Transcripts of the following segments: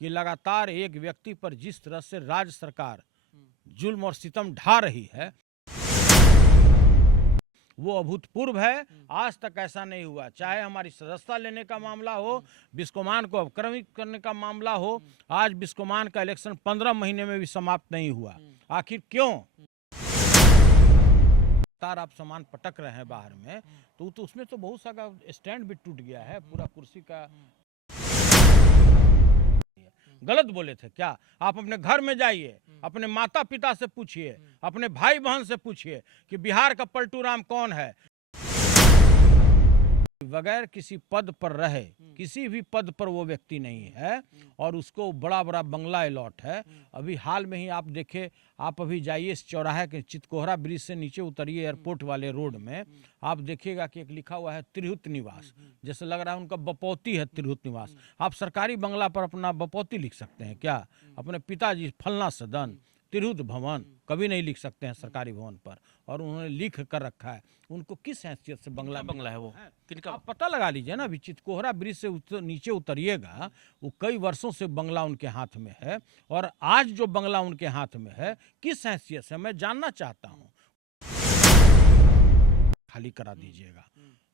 कि लगातार एक व्यक्ति पर जिस तरह से राज्य सरकार जुल्म और सितम ढा रही है वो अभूतपूर्व है। आज तक ऐसा नहीं हुआ, चाहे हमारी सदस्यता लेने का मामला हो, बिस्कोमान को अवक्रमित करने का मामला हो। आज बिस्कोमान का इलेक्शन 15 महीने में भी समाप्त नहीं हुआ। आखिर क्यों? तार आप सामान पटक रहे हैं बाहर में, तो उसमें तो बहुत सा स्टैंड भी टूट गया है, पूरा कुर्सी का। गलत बोले थे क्या? आप अपने घर में जाइए, अपने माता पिता से पूछिए, अपने भाई बहन से पूछिए कि बिहार का पलटू राम कौन है। बगैर किसी पद पर रहे, किसी भी पद पर वो व्यक्ति नहीं है और उसको बड़ा बड़ा बंगला अलॉट है। अभी हाल में ही आप देखे, आप अभी जाइए इस चौराहे के चितकोहरा ब्रिज से नीचे उतरिए एयरपोर्ट वाले रोड में, आप देखिएगा कि एक लिखा हुआ है तिरहुत निवास, जैसे लग रहा है उनका बपौती है तिरहुत निवास। आप सरकारी बंगला पर अपना बपौती लिख सकते हैं क्या? अपने पिताजी फलना सदन तिरहुत भवन कभी नहीं लिख सकते हैं सरकारी भवन पर, और उन्होंने लिख कर रखा है। उनको किस हैसियत से बंगला है वो? किनका? आप पता लगा लीजिए ना। अभी चितकोहरा ब्रिज से नीचे उतरिएगा, वो कई वर्षों से बंगला उनके हाथ में है, और आज जो बंगला उनके हाथ में है किस हैसियत से, मैं जानना चाहता हूँ। खाली करा दीजिएगा।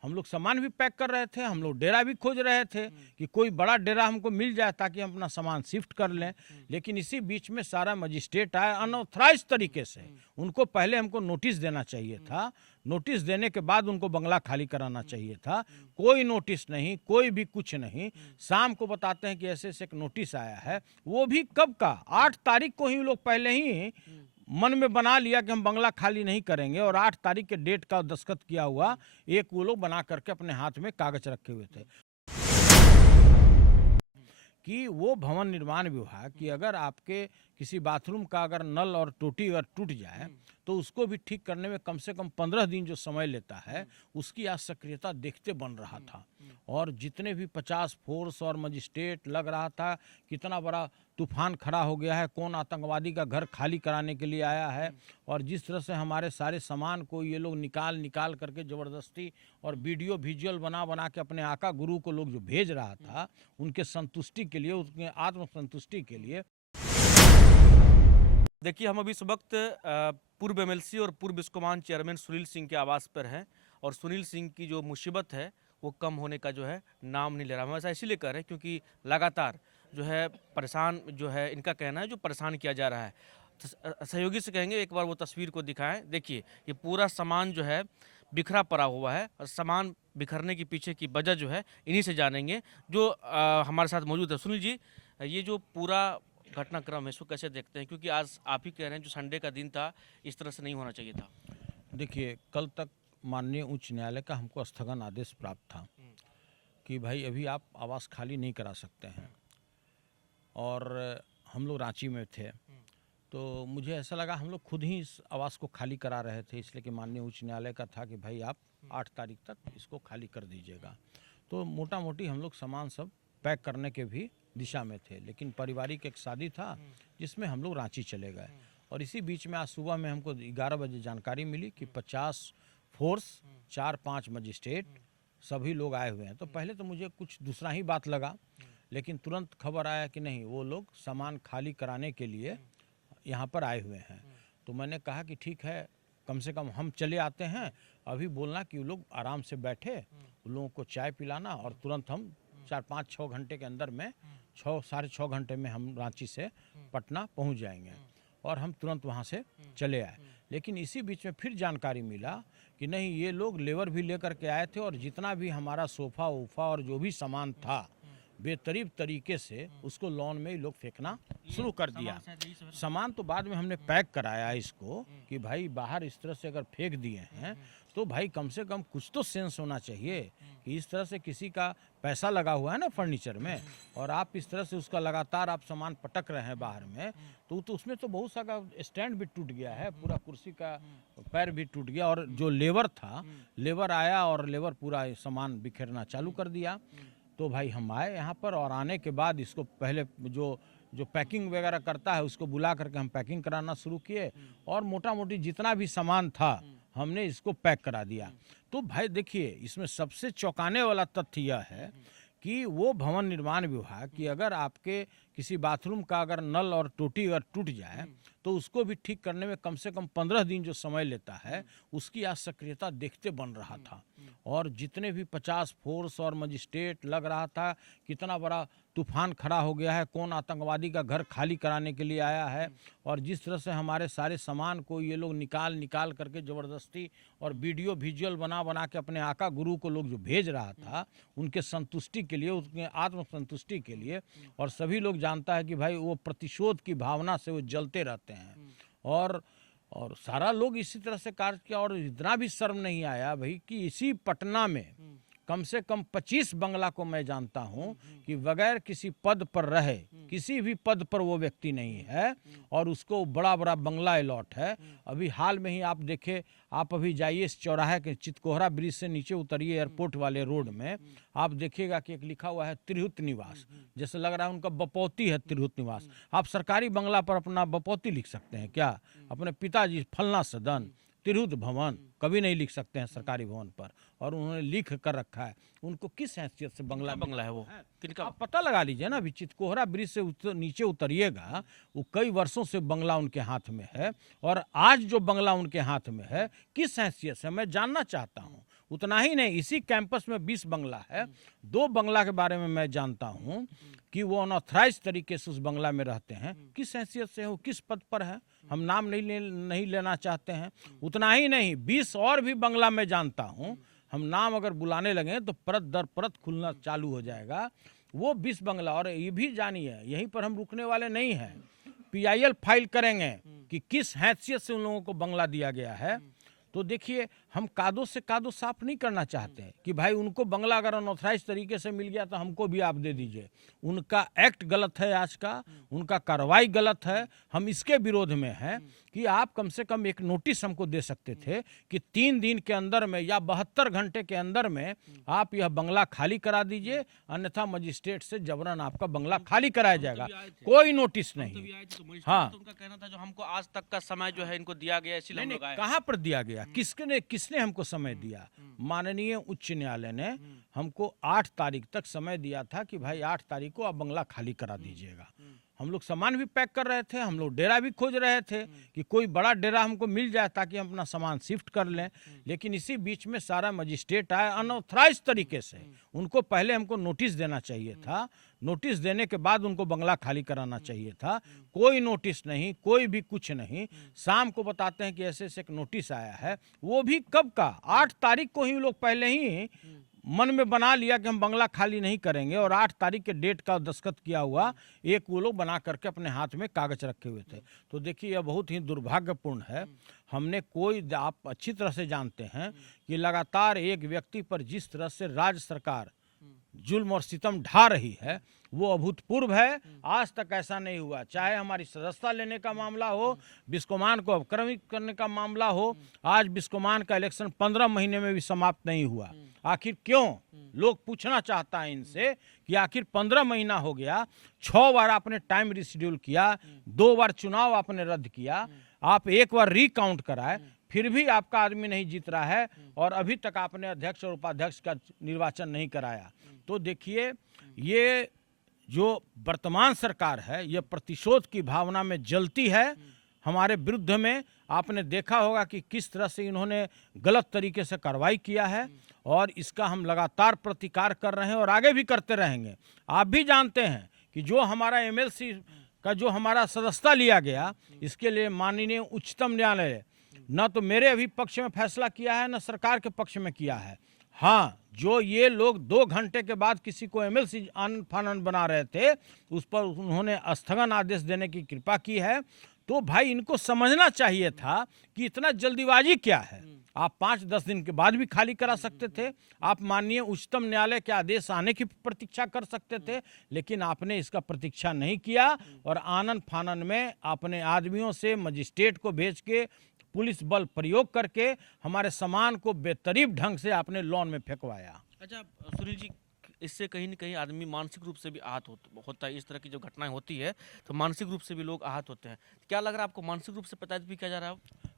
हम लोग सामान भी पैक कर रहे थे, हम लोग डेरा भी खोज रहे थे कि कोई बड़ा डेरा हमको मिल जाए ताकि हम अपना सामान शिफ्ट कर लें। लेकिन इसी बीच में सारा मजिस्ट्रेट आया अनऑथराइज तरीके से। उनको पहले हमको नोटिस देना चाहिए था, नोटिस देने के बाद उनको बंगला खाली कराना चाहिए था। कोई नोटिस नहीं, कोई भी कुछ नहीं। शाम को बताते हैं कि ऐसे ऐसे एक नोटिस आया है, वो भी कब का? 8 तारीख को ही लोग पहले ही मन में बना लिया कि हम बंगला खाली नहीं करेंगे, और 8 तारीख के डेट का दस्तखत किया हुआ एक वो लोग बना करके अपने हाथ में कागज रखे हुए थे कि वो भवन निर्माण विभाग कि अगर आपके किसी बाथरूम का अगर नल और टोटी अगर टूट जाए तो उसको भी ठीक करने में कम से कम 15 दिन जो समय लेता है, उसकी आज सक्रियता देखते बन रहा था। और जितने भी 50 फोर्स और मजिस्ट्रेट लग रहा था, कितना बड़ा तूफान खड़ा हो गया है, कौन आतंकवादी का घर खाली कराने के लिए आया है। और जिस तरह से हमारे सारे सामान को ये लोग निकाल करके ज़बरदस्ती और वीडियो विजुअल बना के अपने आका गुरु को लोग जो भेज रहा था, उनके संतुष्टि के लिए, उनके आत्मसंतुष्टि के लिए। देखिए, हम अभी इस वक्त पूर्व एमएलसी और पूर्व बिस्कोमान चेयरमैन सुनील सिंह के आवास पर हैं, और सुनील सिंह की जो मुसीबत है वो कम होने का जो है नाम नहीं ले रहा। हम ऐसा इसीलिए कह रहे हैं क्योंकि लगातार जो है परेशान, जो है इनका कहना है, जो परेशान किया जा रहा है। सहयोगी से कहेंगे एक बार वो तस्वीर को दिखाएं। देखिए, ये पूरा सामान जो है बिखरा पड़ा हुआ है, और सामान बिखरने के पीछे की वजह जो है इन्हीं से जानेंगे जो हमारे साथ मौजूद है। सुनील जी, ये जो पूरा घटनाक्रम है इसको कैसे देखते हैं? क्योंकि आज आप ही कह रहे हैं जो संडे का दिन था, इस तरह से नहीं होना चाहिए था। देखिए, कल तक माननीय उच्च न्यायालय का हमको स्थगन आदेश प्राप्त था कि भाई अभी आप आवास खाली नहीं करा सकते हैं, और हम लोग रांची में थे, तो मुझे ऐसा लगा हम लोग खुद ही इस आवास को खाली करा रहे थे, इसलिए कि माननीय उच्च न्यायालय का था कि भाई आप 8 तारीख तक इसको खाली कर दीजिएगा। तो मोटा मोटी हम लोग सामान सब पैक करने के भी दिशा में थे, लेकिन पारिवारिक एक शादी था जिसमें हम लोग रांची चले गए। और इसी बीच में आज सुबह में हमको 11 बजे जानकारी मिली कि 50 फोर्स, 4-5 मजिस्ट्रेट सभी लोग आए हुए हैं। तो पहले तो मुझे कुछ दूसरा ही बात लगा, लेकिन तुरंत खबर आया कि नहीं, वो लोग सामान खाली कराने के लिए यहाँ पर आए हुए हैं। तो मैंने कहा कि ठीक है, कम से कम हम चले आते हैं। अभी बोलना कि वो लोग आराम से बैठे, उन लोगों को चाय पिलाना, और तुरंत हम 4-5-6 घंटे के अंदर में, 6-6.5 घंटे में हम रांची से पटना पहुँच जाएंगे। और हम तुरंत वहाँ से चले आए। लेकिन इसी बीच में फिर जानकारी मिला कि नहीं, ये लोग लेबर भी लेकर के आए थे, और जितना भी हमारा सोफ़ा वोफ़ा और जो भी सामान था बेतरीब तरीके से उसको लॉन में ही लोग फेंकना शुरू कर दिया। सामान तो बाद में हमने पैक कराया इसको कि भाई बाहर इस तरह से अगर फेंक दिए हैं तो भाई कम से कम कुछ तो सेंस होना चाहिए कि इस तरह से किसी का पैसा लगा हुआ है ना फर्नीचर में, और आप इस तरह से उसका लगातार आप सामान पटक रहे हैं बाहर में, तो उसमें तो बहुत सा स्टैंड भी टूट गया है, पूरा कुर्सी का पैर भी टूट गया। और जो लेबर था, लेबर आया और लेबर पूरा सामान बिखेरना चालू कर दिया। तो भाई हम आए यहाँ पर, और आने के बाद इसको पहले जो पैकिंग वगैरह करता है उसको बुला करके हम पैकिंग कराना शुरू किए, और मोटा मोटी जितना भी सामान था हमने इसको पैक करा दिया। तो भाई देखिए, इसमें सबसे चौंकाने वाला तथ्य यह है कि वो भवन निर्माण विभाग कि अगर आपके किसी बाथरूम का अगर नल और टोटी अगर टूट जाए तो उसको भी ठीक करने में कम से कम 15 दिन जो समय लेता है, उसकी आज सक्रियता देखते बन रहा था। और जितने भी 50 फोर्स और मजिस्ट्रेट लग रहा था, कितना बड़ा तूफान खड़ा हो गया है, कौन आतंकवादी का घर खाली कराने के लिए आया है, और जिस तरह से हमारे सारे सामान को ये लोग निकाल करके ज़बरदस्ती और वीडियो विजुअल बना के अपने आका गुरु को लोग जो भेज रहा था, उनके संतुष्टि के लिए, उनके आत्मसंतुष्टि के लिए। और सभी लोग जानता है कि भाई वो प्रतिशोध की भावना से वो जलते रहते हैं। और सारा लोग इसी तरह से कार्य किया। और इतना भी शर्म नहीं आया भाई कि इसी पटना में कम से कम 25 बंगला को मैं जानता हूं कि बगैर किसी पद पर रहे, किसी भी पद पर वो व्यक्ति नहीं है, और उसको बड़ा बड़ा बंगला अलॉट है। अभी हाल में ही आप देखे, आप अभी जाइए इस चौराहे के चितकोहरा ब्रिज से नीचे उतरिए एयरपोर्ट वाले रोड में, आप देखिएगा कि एक लिखा हुआ है तिरहुत निवास, जैसे लग रहा है उनका बपौती है तिरहुत निवास। आप सरकारी बंगला पर अपना बपौती लिख सकते हैं क्या? अपने पिताजी फलना सदन तिरहुत भवन कभी नहीं लिख सकते हैं सरकारी भवन पर, और उन्होंने लिख कर रखा है। उनको किस हैसियत से बंगला है वो? किनका? आप पता लगा लीजिए ना। अभी चितकोहरा ब्रिज से नीचे उतरिएगा, वो कई वर्षों से बंगला उनके हाथ में है, और आज जो बंगला उनके हाथ में है किस हैसियत से, मैं जानना चाहता हूँ। उतना ही नहीं, इसी कैंपस में 20 बंगला है। 2 बंगला के बारे में मैं जानता हूँ कि वो अनऑथराइज तरीके से उस बंगला में रहते हैं। किस हैसियत से हो, किस पद पर है, हम नाम नहीं लेना चाहते हैं। उतना ही नहीं, 20 और भी बंगला मैं जानता हूँ। हम नाम अगर बुलाने लगे तो परत दर परत खुलना चालू हो जाएगा। वो 20 बंगला, और ये भी जानिए यहीं पर हम रुकने वाले नहीं हैं। PIL फाइल करेंगे कि किस हैसियत से उन लोगों को बंगला दिया गया है। तो देखिए, हम कादो से कादो साफ नहीं करना चाहते कि भाई उनको बंगला अगर अनऑथराइज तरीके से मिल गया तो हमको भी आप दे दीजिए। उनका एक्ट गलत है आज का, उनका कार्रवाई गलत है। हम इसके विरोध में हैं कि आप कम से कम एक नोटिस हमको दे सकते थे कि 3 दिन के अंदर में या 72 घंटे के अंदर में आप यह बंगला खाली करा दीजिए, अन्यथा मजिस्ट्रेट से जबरन आपका बंगला खाली कराया जाएगा। कोई नोटिस नहीं। हाँ, उनका कहना था जो हमको आज तक का समय जो है इनको दिया गया, इसलिए हम लोग आए। कहाँ पर दिया गया? किसने हमको समय दिया? माननीय उच्च न्यायालय ने हमको 8 तारीख तक समय दिया था कि भाई 8 तारीख को आप बंगला खाली करा दीजिएगा। हम लोग सामान भी पैक कर रहे थे, हम लोग डेरा भी खोज रहे थे कि कोई बड़ा डेरा हमको मिल जाए ताकि हम अपना सामान शिफ्ट कर लें। लेकिन इसी बीच में सारा मजिस्ट्रेट आया अनऑथराइज तरीके से। उनको पहले हमको नोटिस देना चाहिए था, नोटिस देने के बाद उनको बंगला खाली कराना चाहिए था। कोई नोटिस नहीं, कोई भी कुछ नहीं। शाम को बताते हैं कि ऐसे एक नोटिस आया है, वो भी कब का? 8 तारीख को ही लोग पहले ही मन में बना लिया कि हम बंगला खाली नहीं करेंगे, और 8 तारीख के डेट का दस्तखत किया हुआ एक वो लोग बना करके अपने हाथ में कागज रखे हुए थे। तो देखिए, यह बहुत ही दुर्भाग्यपूर्ण है। हमने आप अच्छी तरह से जानते हैं कि लगातार एक व्यक्ति पर जिस तरह से राज्य सरकार जुल्म और सितम ढा रही है, वो अभूतपूर्व है। आज तक ऐसा नहीं हुआ, चाहे हमारी सदस्यता लेने का मामला हो, बिस्कोमान को अवक्रमित करने का मामला हो। आज बिस्कोमान का इलेक्शन 15 महीने में भी समाप्त नहीं हुआ। आखिर क्यों? लोग पूछना चाहता है इनसे कि आखिर 15 महीना हो गया, 6 बार आपने टाइम रिशेड्यूल किया, 2 बार चुनाव आपने रद्द किया, आप 1 बार रिकाउंट कराए, फिर भी आपका आदमी नहीं जीत रहा है, और अभी तक आपने अध्यक्ष और उपाध्यक्ष का निर्वाचन नहीं कराया। तो देखिए, ये जो वर्तमान सरकार है, ये प्रतिशोध की भावना में जलती है हमारे विरुद्ध में। आपने देखा होगा कि किस तरह से इन्होंने गलत तरीके से कार्रवाई किया है, और इसका हम लगातार प्रतिकार कर रहे हैं और आगे भी करते रहेंगे। आप भी जानते हैं कि जो हमारा MLC का जो हमारा सदस्यता लिया गया, इसके लिए माननीय उच्चतम न्यायालय न तो मेरे अभी पक्ष में फैसला किया है, न सरकार के पक्ष में किया है। हाँ, जो ये लोग 2 घंटे के बाद किसी को MLC आनन फानन बना रहे थे, उस पर उन्होंने स्थगन आदेश देने की कृपा की है। तो भाई इनको समझना चाहिए था कि इतना जल्दीबाजी क्या है। आप 5-10 दिन के बाद भी खाली करा सकते थे। आप माननीय उच्चतम न्यायालय के आदेश आने की प्रतीक्षा कर सकते थे, लेकिन आपने इसका प्रतीक्षा नहीं किया, और आनन फानन में अपने आदमियों से मजिस्ट्रेट को भेज के, पुलिस बल प्रयोग करके हमारे सामान को बेतरीब ढंग से आपने लॉन में फेंकवाया। अच्छा सुनील जी, इससे कहीं न कहीं आदमी मानसिक रूप से भी आहत होता है। इस तरह की जो घटनाएं होती है तो मानसिक रूप से भी लोग आहत होते हैं। क्या लग रहा है आपको, मानसिक रूप से प्रताड़ित भी किया जा रहा है?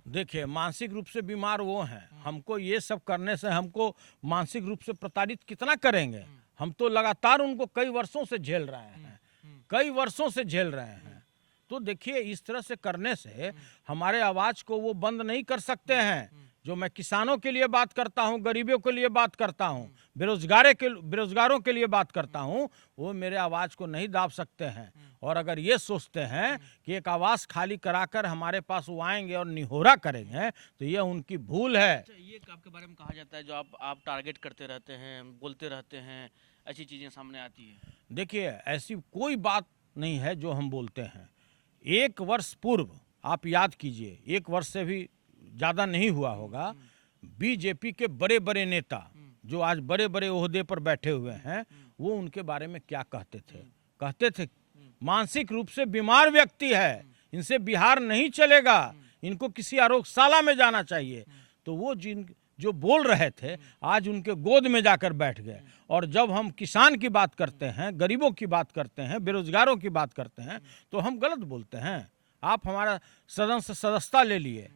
देखिए, मानसिक रूप से बीमार वो हैं, हमको ये सब करने से हमको मानसिक रूप से प्रताड़ित कितना करेंगे? हम तो लगातार उनको कई वर्षों से झेल रहे हैं, कई वर्षों से झेल रहे हैं। तो देखिए, इस तरह से करने से हमारे आवाज को वो बंद नहीं कर सकते हैं। जो मैं किसानों के लिए बात करता हूँ, गरीबों के लिए बात करता हूँ, बेरोजगारों के लिए बात करता हूँ, वो मेरे आवाज को नहीं दाब सकते हैं। और अगर ये सोचते हैं कि एक आवाज खाली कराकर हमारे पास वो आएंगे और निहोरा करेंगे, तो ये उनकी भूल है। अच्छा, ये आपके बारे में कहा जाता है जो आप टारगेट करते रहते हैं, बोलते रहते हैं, ऐसी चीजें सामने आती है। देखिए, ऐसी कोई बात नहीं है जो हम बोलते हैं। 1 वर्ष पूर्व आप याद कीजिए, 1 वर्ष से भी ज़्यादा नहीं हुआ होगा, बीजेपी के बड़े बड़े नेता जो आज बड़े बड़े ओहदे पर बैठे हुए हैं, वो उनके बारे में क्या कहते थे मानसिक रूप से बीमार व्यक्ति है, इनसे बिहार नहीं चलेगा, इनको किसी आरोग्यशाला में जाना चाहिए। तो वो जो बोल रहे थे, आज उनके गोद में जाकर बैठ गए। और जब हम किसान की बात करते हैं, गरीबों की बात करते हैं, बेरोजगारों की बात करते हैं, तो हम गलत बोलते हैं। आप हमारा सदन से सदस्यता ले लिए,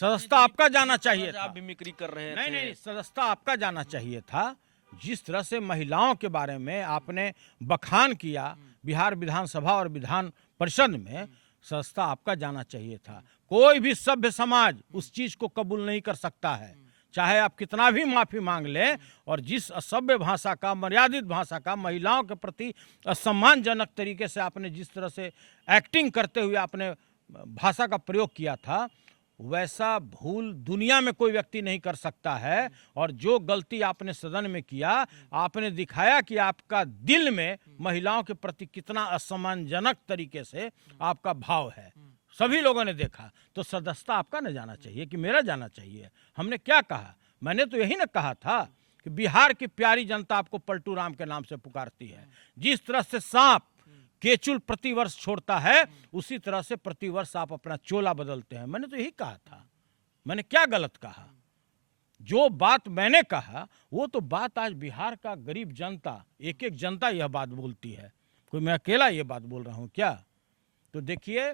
सदस्यता आपका जाना चाहिए था। आप मिमिक्री कर रहे थे। नहीं, सदस्यता आपका जाना चाहिए था। जिस तरह से महिलाओं के बारे में आपने बखान किया बिहार विधानसभा और विधान परिषद में, सदस्यता आपका जाना चाहिए था। कोई भी सभ्य समाज उस चीज को कबूल नहीं कर सकता है, चाहे आप कितना भी माफी मांग लें। और जिस असभ्य भाषा का, मर्यादित भाषा का, महिलाओं के प्रति असम्मानजनक तरीके से आपने जिस तरह से एक्टिंग करते हुए आपने भाषा का प्रयोग किया था, वैसा भूल दुनिया में कोई व्यक्ति नहीं कर सकता है। और जो गलती आपने सदन में किया, आपने दिखाया कि आपका दिल में महिलाओं के प्रति कितना असम्मानजनक तरीके से आपका भाव है, सभी लोगों ने देखा। तो सदस्यता आपका न जाना चाहिए कि मेरा जाना चाहिए। हमने क्या कहा? मैंने तो यही न कहा था कि बिहार की प्यारी जनता आपको पलटू राम के नाम से पुकारती है। जिस तरह से सांप केचुल प्रतिवर्ष छोड़ता है, उसी तरह से प्रतिवर्ष आप अपना चोला बदलते हैं। मैंने तो यही कहा था। मैंने क्या गलत कहा? जो बात मैंने कहा वो तो बात आज बिहार का गरीब जनता, एक एक जनता यह बात बोलती है। कोई मैं अकेला ये बात बोल रहा हूं क्या? तो देखिए,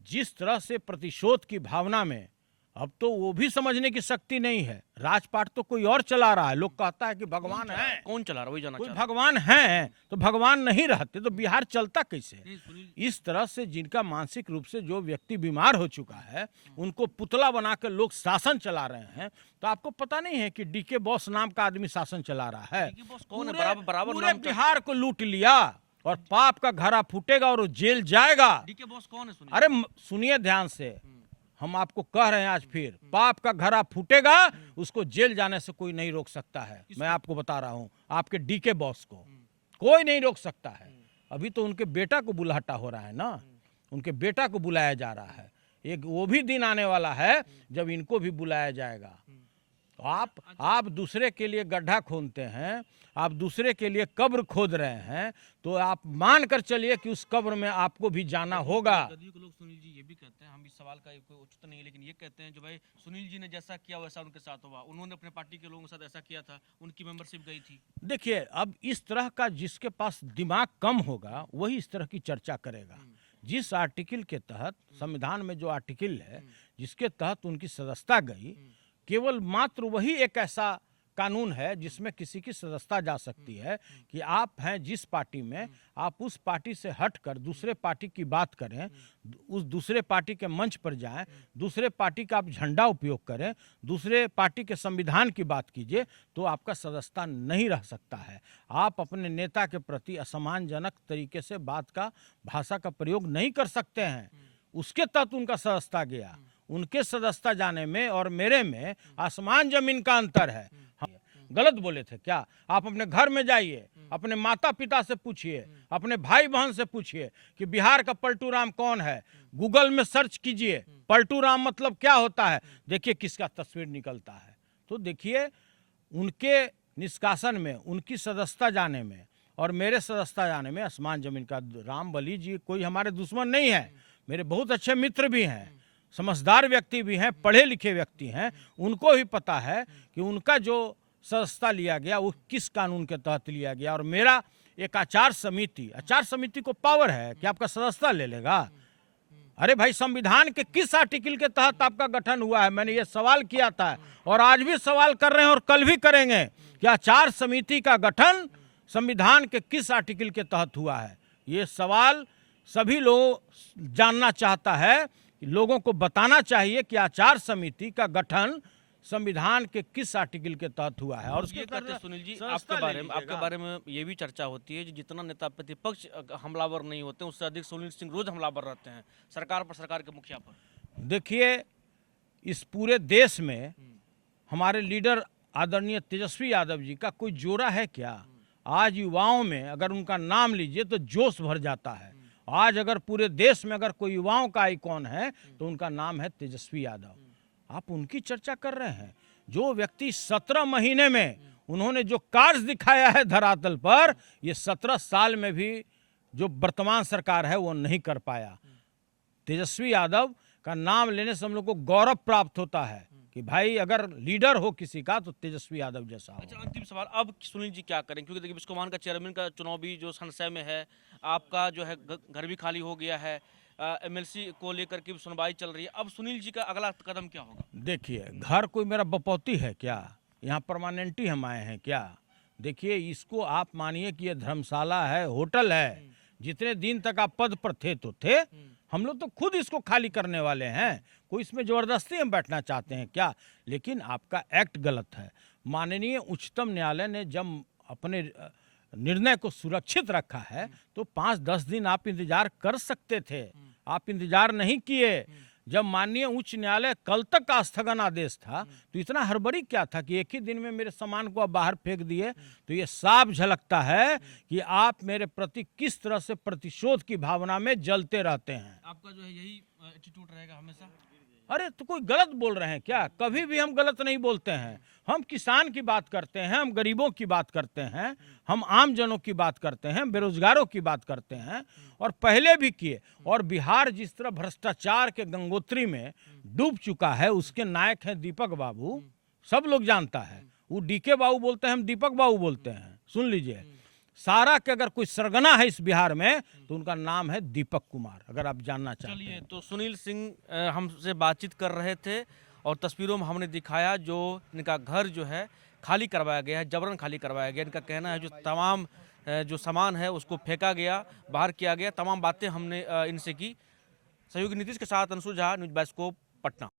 जिस तरह से प्रतिशोध की भावना में अब तो वो भी समझने की शक्ति नहीं है। राजपाट तो कोई और चला रहा है। लोग कहता है कि भगवान है। कौन चला रहा? वही जाना कोई चाह रहा भगवान है तो भगवान नहीं रहते तो बिहार चलता कैसे? हूं। इस तरह से जिनका मानसिक रूप से जो व्यक्ति बीमार हो चुका है, उनको पुतला बनाकर लोग शासन चला रहे हैं। तो आपको पता नहीं है कि डीके बॉस नाम का आदमी शासन चला रहा है? कौन है? पूरे- बराबर पूरे नाम का। बिहार को लूट लिया और पाप का घड़ा फूटेगा और वो जेल जाएगा। डीके बॉस कौन है? सुनिए। अरे सुनिए ध्यान से, हम आपको कह रहे हैं आज फिर, पाप का घड़ा फूटेगा, उसको जेल जाने से कोई नहीं रोक सकता है। मैं आपको बता रहा हूं, आपके डीके बॉस को कोई नहीं रोक सकता है। अभी तो उनके बेटा को बुलाहटा हो रहा है ना, उनके बेटा को बुलाया जा रहा है। एक वो भी दिन आने वाला है जब इनको भी बुलाया जाएगा। तो आप दूसरे के लिए गड्ढा खोदते हैं, आप दूसरे के लिए कब्र खोद रहे हैं, तो आप मान कर चलिए कि उस कब्र में आपको भी जाना होगा। गद्दी के लोग सुनील जी ये भी कहते हैं, हम इस सवाल का कोई उचित नहीं है, लेकिन ये कहते हैं जो भाई सुनील जी ने जैसा किया वैसा उनके साथ हुआ, उन्होंने अपने पार्टी के लोगों के साथ ऐसा किया था, उनकी मेंबरशिप गई थी। देखिए, अब इस तरह का जिसके पास दिमाग कम होगा वही इस तरह की चर्चा करेगा। जिस आर्टिकल के तहत, संविधान में जो आर्टिकल है जिसके तहत उनकी सदस्यता गई, केवल मात्र वही एक ऐसा कानून है जिसमें किसी की सदस्यता जा सकती है कि आप हैं जिस पार्टी में, आप उस पार्टी से हटकर दूसरे पार्टी की बात करें, उस दूसरे पार्टी के मंच पर जाएं, दूसरे पार्टी का आप झंडा उपयोग करें, दूसरे पार्टी के संविधान की बात कीजिए, तो आपका सदस्यता नहीं रह सकता है। आप अपने नेता के प्रति असम्मानजनक तरीके से भाषा का प्रयोग नहीं कर सकते हैं। उसके तहत उनका सदस्यता गया। उनके सदस्यता जाने में और मेरे में आसमान जमीन का अंतर है। गलत बोले थे क्या? आप अपने घर में जाइए, अपने माता पिता से पूछिए, अपने भाई बहन से पूछिए कि बिहार का पलटू राम कौन है। गूगल में सर्च कीजिए पलटू राम मतलब क्या होता है, देखिए किसका तस्वीर निकलता है। तो देखिए, उनके निष्कासन में, उनकी सदस्यता जाने में और मेरे सदस्यता जाने में आसमान जमीन का। राम बली जी कोई हमारे दुश्मन नहीं है, मेरे बहुत अच्छे मित्र भी हैं, समझदार व्यक्ति भी हैं, पढ़े लिखे व्यक्ति हैं। उनको भी पता है कि उनका जो सदस्यता लिया गया वो किस कानून के तहत लिया गया। और मेरा एक आचार समिति को पावर है कि आपका सदस्यता ले लेगा। अरे भाई, संविधान के किस आर्टिकल के तहत आपका गठन हुआ है? मैंने ये सवाल किया था और आज भी सवाल कर रहे हैं और कल भी करेंगे कि आचार समिति का गठन संविधान के किस आर्टिकल के तहत हुआ है? ये सवाल सभी लोग जानना चाहता है। लोगों को बताना चाहिए कि आचार समिति का गठन संविधान के किस आर्टिकल के तहत हुआ है। और ये उसके कहते हैं सुनील जी, संस्था आपके ले आपके बारे में ये भी चर्चा होती है कि जितना नेता प्रतिपक्ष हमलावर नहीं होते, उससे अधिक सुनील सिंह रोज हमलावर रहते हैं सरकार पर, सरकार के मुखिया पर। देखिए, इस पूरे देश में हमारे लीडर आदरणीय तेजस्वी यादव जी का कोई जोड़ा है क्या? आज युवाओं में अगर उनका नाम लीजिए तो जोश भर जाता है। आज अगर पूरे देश में अगर कोई युवाओं का आइकॉन है तो उनका नाम है तेजस्वी यादव। आप उनकी चर्चा कर रहे हैं। जो व्यक्ति 17 महीने में उन्होंने जो कार्य दिखाया है धरातल पर, ये 17 साल में भी जो वर्तमान सरकार है वो नहीं कर पाया। तेजस्वी यादव का नाम लेने से हम लोग को गौरव प्राप्त होता है कि भाई अगर लीडर हो किसी का तो तेजस्वी यादव जैसा हो। अच्छा, अंतिम सवाल, अब सुनील जी क्या करें? क्योंकि देखिए बिस्कोमान का चेयरमैन का चुनाव भी जो संशय में है, आपका जो है घर भी खाली हो गया है, एमएलसी को लेकर के भी सुनवाई चल रही है। अब सुनील जी का अगला कदम क्या होगा? देखिए, घर कोई मेरा बपौती है क्या? यहाँ परमानेंटी हम आए हैं क्या? देखिए, इसको आप मानिए कि ये धर्मशाला है, होटल है। जितने दिन तक आप पद पर थे तो थे, हम लोग तो खुद इसको खाली करने वाले हैं। कोई इसमें ज़बरदस्ती हम बैठना चाहते हैं क्या? लेकिन आपका एक्ट गलत है। माननीय उच्चतम न्यायालय ने जब अपने निर्णय को सुरक्षित रखा है तो 5-10 दिन आप इंतजार कर सकते थे। आप इंतजार नहीं किए। जब माननीय उच्च न्यायालय कल तक का स्थगन आदेश था तो इतना हड़बड़ी क्या था कि एक ही दिन में मेरे सामान को आप बाहर फेंक दिए? तो ये साफ झलकता है कि आप मेरे प्रति किस तरह से प्रतिशोध की भावना में जलते रहते हैं। आपका जो है यही एटीट्यूड रहेगा हमेशा? अरे तो कोई गलत बोल रहे हैं क्या? कभी भी हम गलत नहीं बोलते हैं। हम किसान की बात करते हैं, हम गरीबों की बात करते हैं, हम आम जनों की बात करते हैं, बेरोजगारों की बात करते हैं और पहले भी किए। और बिहार जिस तरह भ्रष्टाचार के गंगोत्री में डूब चुका है, उसके नायक हैं दीपक बाबू। सब लोग जानता है। वो डीके बाबू बोलते हैं, हम दीपक बाबू बोलते हैं। सुन लीजिए, सारा के अगर कोई सरगना है इस बिहार में तो उनका नाम है दीपक कुमार, अगर आप जानना चाहते हैं। चलिए, तो सुनील सिंह हमसे बातचीत कर रहे थे और तस्वीरों में हमने दिखाया जो इनका घर जो है खाली करवाया गया है, जबरन खाली करवाया गया। इनका कहना है जो तमाम जो सामान है उसको फेंका गया, बाहर किया गया। तमाम बातें हमने इनसे की। सहयोगी नीतीश के साथ अंशु झा, न्यूज़ बाइस्कोप, पटना।